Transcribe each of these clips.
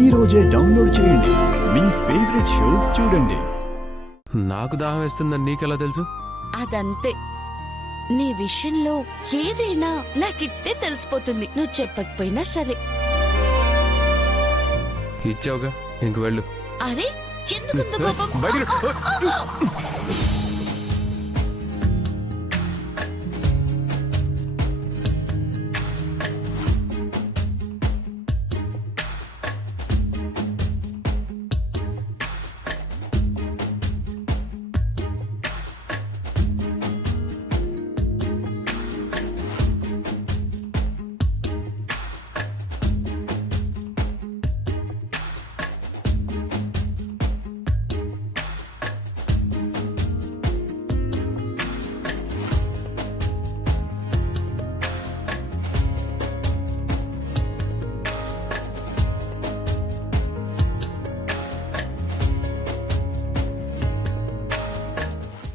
ఈ రోజే డౌన్లోడ్ చేయండి. మీ ఫేవరెట్ షోస్ చూడండి. నాకు దాహం వేస్తుందని నీకెలా తెలుసు? అదంతే. నీ విషయంలో ఏదైనా నాకిట్టే తెలిసిపోతుంది. నువ్వు చెప్పకపోయినా సరే. ఇచ్చావుగా, ఇంక వెళ్ళు. అరే, ఎందుకంత కోపం?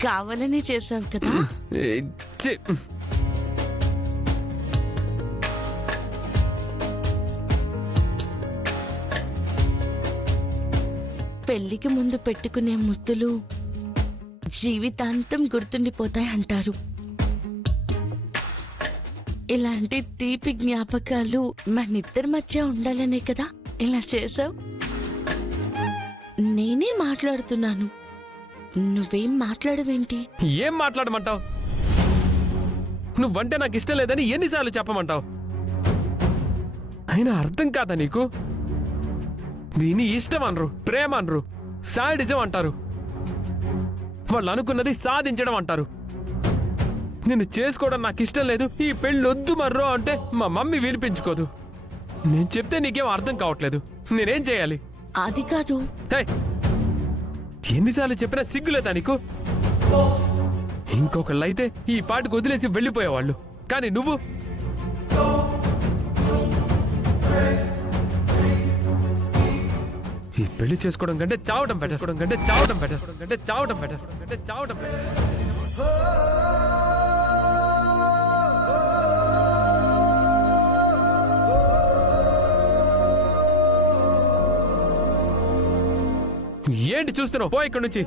కావాలని చేసావు కదా. పెళ్లికి ముందు పెట్టుకునే ముద్దులు జీవితాంతం గుర్తుండిపోతాయి అంటారు. ఇలాంటి తీపి జ్ఞాపకాలు మనిద్దరి మధ్య ఉండాలనే కదా ఇలా చేసావు. నేనే మాట్లాడుతున్నాను, నువ్వేం మాట్లాడవేంటి? ఏం మాట్లాడమంటావు? నువ్వంటే నాకు ఇష్టం లేదని ఎన్నిసార్లు చెప్పమంటావు? అయినా అర్థం కాదా నీకు? దీన్ని ఇష్టం అనరు, ప్రేమ అనరు, సాడిజం అంటారు. వాళ్ళు అనుకున్నది సాధించడం అంటారు. నిన్ను చేసుకోవడం నాకు ఇష్టం లేదు, ఈ పెళ్ళి వద్దు మర్రో అంటే మా మమ్మీ వినిపించుకోదు. నేను చెప్తే నీకేం అర్థం కావట్లేదు. నేనేం చేయాలి? అది కాదు. ఎన్నిసార్లు చెప్పినా సిగ్గులేదా నీకు? ఇంకొకళ్ళైతే ఈ పాటికి వదిలేసి వెళ్ళిపోయేవాళ్ళు. కానీ నువ్వు ఈ పెళ్లి చేసుకోవడం కంటే చావడం బెటర్. ఏంటి చూస్తున్నావు? పో ఇక్కడి నుంచి.